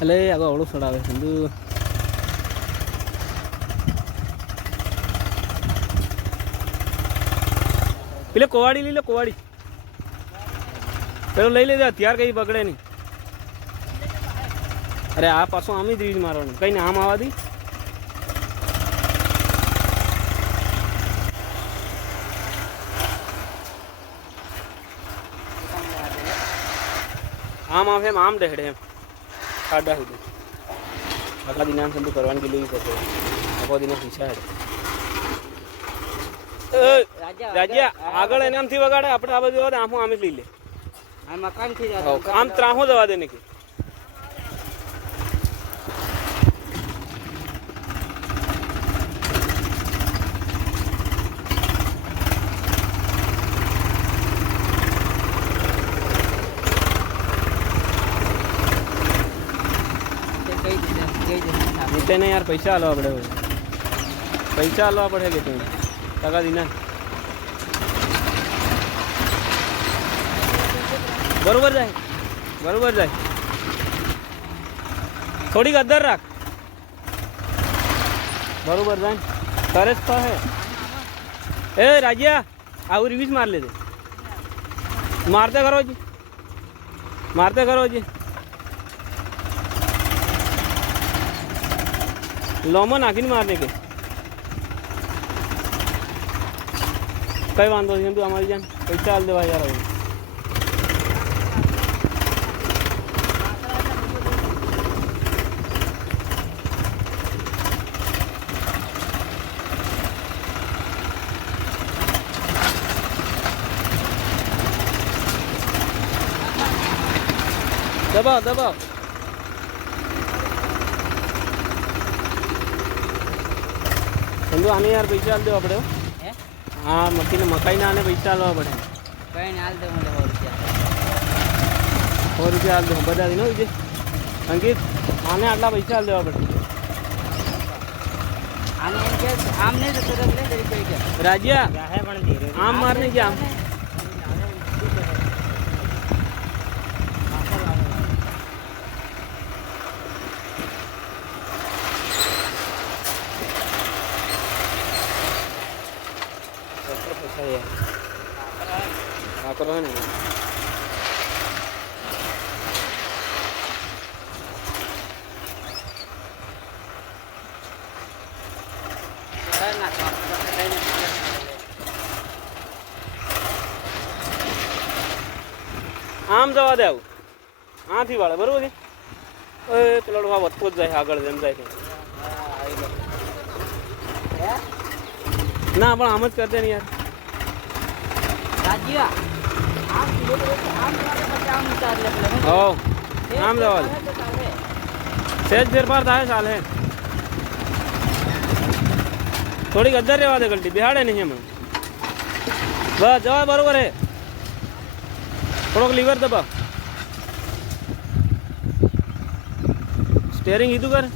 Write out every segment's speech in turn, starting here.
એટલે આગળ અવળું ચડાવે સિંધુ પેલે કોવાડી લઈ લો કોવાડી પેલો લઈ લેજો હથિયાર કઈ પકડે નહીં અરે આ પાછું આમ જ રીજ મારવાનું કઈ ને આમ આવવા દી આમ આવે એમ આમ ડહેડે એમ ખાડા સુધી આખા દિના સંધુ કરવાની કે લેવી પડે આખો દિના પીછા હેડે રાજ્યા આગળ એને આમથી વગાડે આપણે આ બાજુ આમ આમ જ લઈ લે મકાન થી આમ ત્રાહો જવા દે ને કે તેને યાર પૈસા આલવા પડે પૈસા આલવા પડે કે તું ટકા દીના બરોબર જાય થોડીક અદ્દર રાખ બરોબર જાય સરસ તો હે એ રાજ્યા આવું રિવીઝ માર લેજે મારતે કરો જી લોમો નાખીને મારને કે કઈ વાંધો નહીં તું અમારી જાન પૈસા હાલ દેવા યાર હવે દબાવ સમજો આને યાર પૈસા હાલ દેવા પડે હા મકીને મકાઈના આને પૈસા હાલવા પડે કઈ ને હાલ દે મને 100 રૂપિયા હાલ દે બધા દી વિજય અંકિત આને આટલા પૈસા હાલ દેવા પડે આને એમ કે આમ નહીં તો તરફ લે દઈ કઈ કે રાજ્યા આમ મારને કે આમ કરો ને આમ જવા દે આવું આથી વાળે બરોબર છે પેલો વધતો જ જાય આગળ જેમ જાય ના પણ આમ જ કરતે ને યાર રાજ્યા આમ જવા દે સહેજ ફેરફાર થાય ચાલ હે થોડીક અદ્દર રહેવા દે ગલટી બિહાડે નહીં એમાં બસ જવા બરોબર હે થોડોક લીવર દબા સ્ટેરિંગ ઈધું કર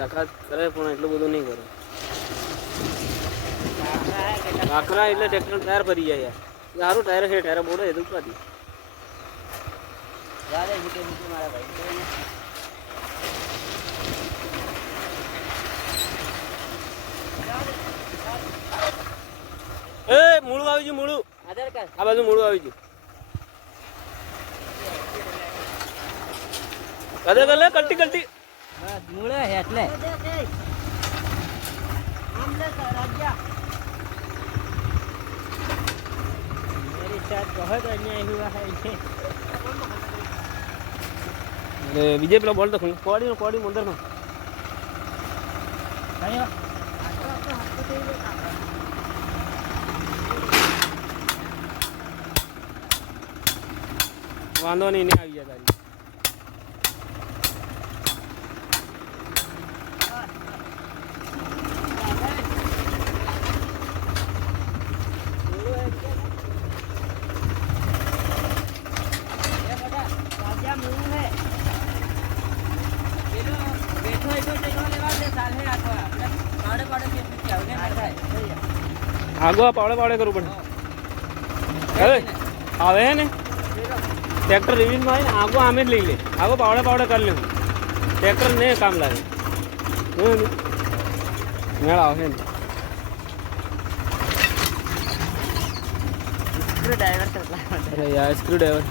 તાકાત કરે પણ એટલું બધું નહીં કરે આખરા એટલે ટ્રેક્ટર ટાયર ભરી જાય યાર સારું ટાયર છે ટાયર બોડે એ દુખવાથી એ મૂળું આવી ગયું મૂળું આ બાજુ મૂળું આવી ગયું કદે કર લે કલ્ટી મૂળે એટલે मेरी शायद बहुत अन्याय हुआ है इसे अरे विजय पेला बोल तो कोड़ी मंदिर में वांधो नहीं आई गया तारी बैठो આગો પાવડે પાવડે કરવું પડે હવે આવે હે ને ટ્રેક્ટર રિવીઝમાં આવીને આગો આમે જ લઈ લે આગો પાવડે પાવડે કરી લેવું ટ્રેક્ટર ને કામ લાગે મેળ આવે ને અરે યાર સ્ક્રૂ ડ્રાઈવર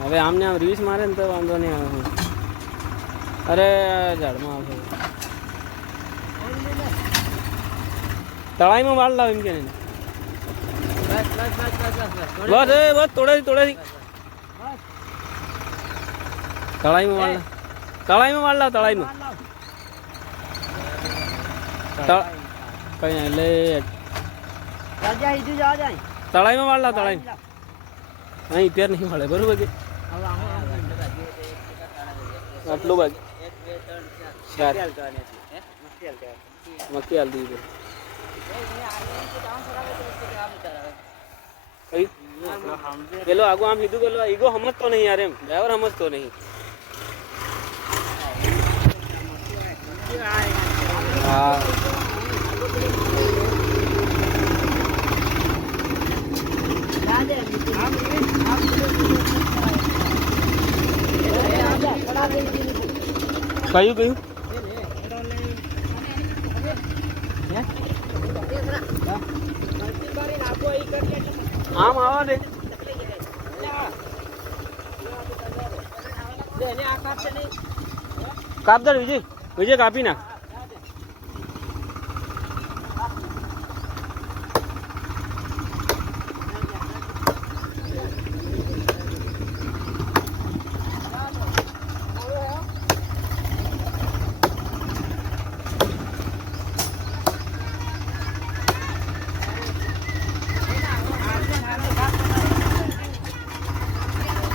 હવે આમને આમ રિવીઝ મારે ને તો વાંધો નહીં આવે અરે ઝાડમાં આવશે તળાઈમાં વાળ લાવ એમ કે નહીં બસ એ બસ તોડેથી તળાઈમાં વાળ લાવ તળાઈમાં વાળ લાવ તળાઈમાં કઈ નહીં લે તળાઈમાં વાળ લાવ તળાઈમાં અહીં અત્યારે નહીં મળે બરોબર કે આટલું બાજુ ચાર મક્કી હાલ દીધી પેલો આગો આમ લીધું પેલો ઈગો સમજતો નહીં યાર એમ ડ્રાઈવર સમજતો નહીં હા કયું કયું આમ આવા દે કાપદર વિજય વિજય કાપી નાખ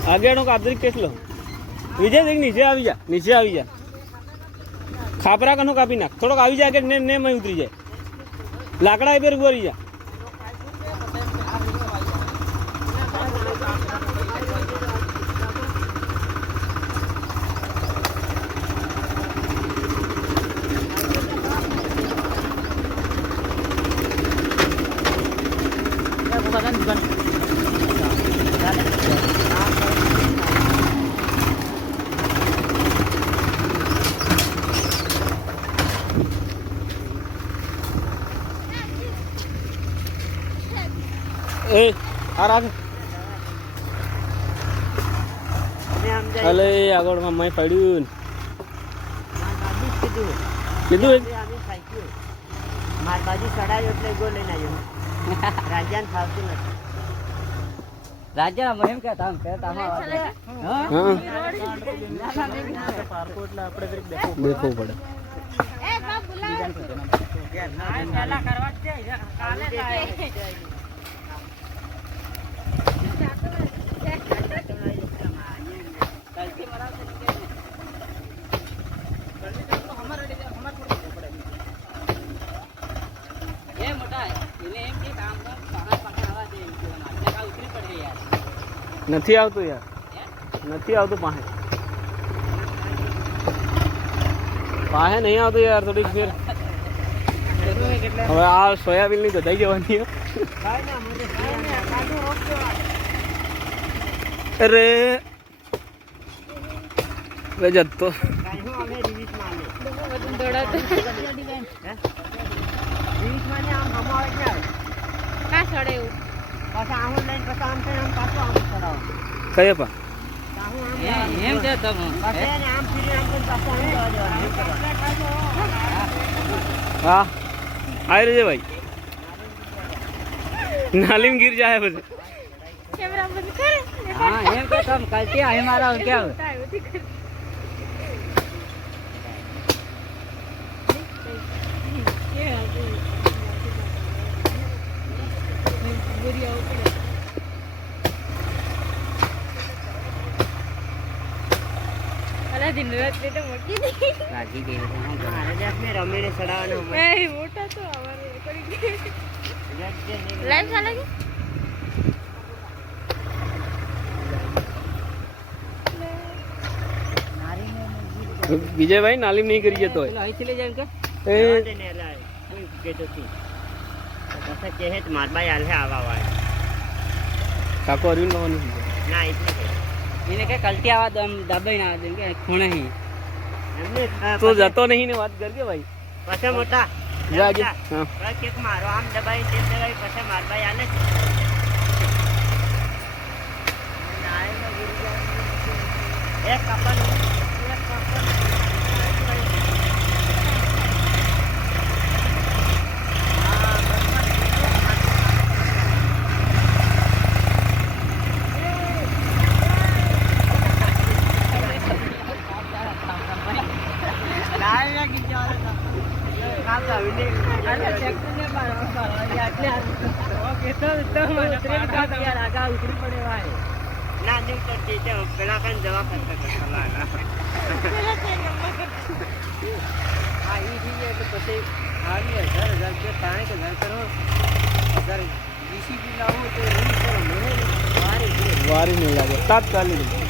આગેનો કાપદરી કેટલો વિજય દેખ નીચે આવી જા ખાપરા કનો કાપી નાખ થોડોક આવી જાય કે ને મેં ઉતરી જાય લાકડા પર ઉભો રહી જા એ આ રાખ અલે આગળમાં મેં પડ્યું કીધું માર બાજુ ચડાયો એટલે ગો લઈને આવ્યો રાજ્યાને ફાવતું નથી રાજ્યા એમ કહેતા દેખવું પડે નથી આવતું યાર નથી આવતું પાસે નહીં આવતું યાર થોડીક ફેર હવે આ સોયાબીન ની ગધાઈ જવાની અરે જતો કયા પા હા આવી રહેજે ભાઈ नाली में गिर जाए बस कैमरा बंद कर। हां ये तो काम करते हैं हमारा और क्या दिन रात तो मोटी नहीं राजी दे हमारे देश में रमेड़े सड़ावाना मैं मोटा तो हमारे लाइव चलेगी विजय भाई नाली में नहीं करिए तो चले जाए इनका ए देने ला कोई गेट होती પછી કહે તો માર બાઈ હાલે આવા વાળા કાકો અરવિંદ બાવાનું ના એટલે એને કે કલટી આવા દમ દબાઈ ના દે કે ખૂણે હી એમને તો જતો નહીં ને વાત કરકે ભાઈ પછી મોટા જાગે હા બસ એક મારો આમ દબાઈ તેમ દબાઈ પછી માર બાઈ આલે એક કપલ ના નહીં કરતી છે પેલા કાન જવા કરતા લાગા હા ઈ થઈ એટલે પછી આવી 1000 રૂપિયા 60,000 કરો 1000 જીસીબી લાવો તો રીસ કરો મને વારી નહીં લાગે તાત્કાલિક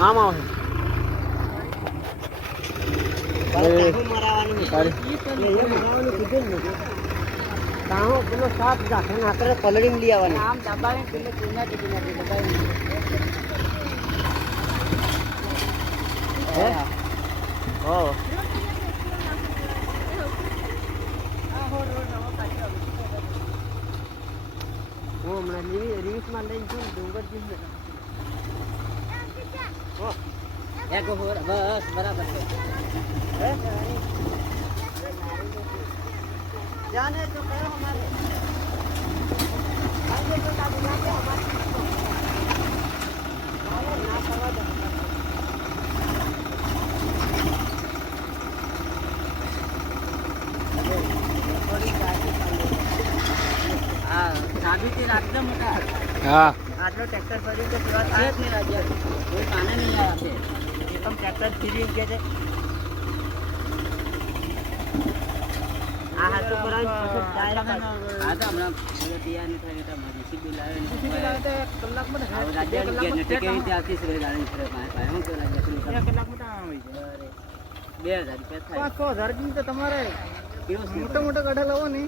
આમ આવે પલડી લઈ આવવાની આમ દબાવી પેલે કિનારી દબાવી હો હું હમણાં રીલ્સમાં લઈને છું ડુંગર જીવ એક બસ બરાબર છે જાને તો કયો હમારે આજે તો કાબુ ના કે હમારે ના કરવા દો થોડી ગાડી હા સાબી થી રાખજો મોટા હા આટલો ટ્રેક્ટર ફરી તો પૂરા થાય જ નહીં રાજ્ય કોઈ કાને નહીં આવે એકમ ટ્રેક્ટર ફરી કે છે આ હાથ ઉપર પછી ડાયરેક્ટ આ તો હમણાં તૈયાર નહીં થાય તો જીસીબી લાવે ને કલાકમાં રાજ્ય કે નથી કેવી રીતે આવતી છે ગાડી પર પાય હું કે રાજ્ય કલાકમાં તો આવે છે 2000 રૂપિયા થાય 5000 તો તમારે મોટો મોટો ગાડા લાવો ને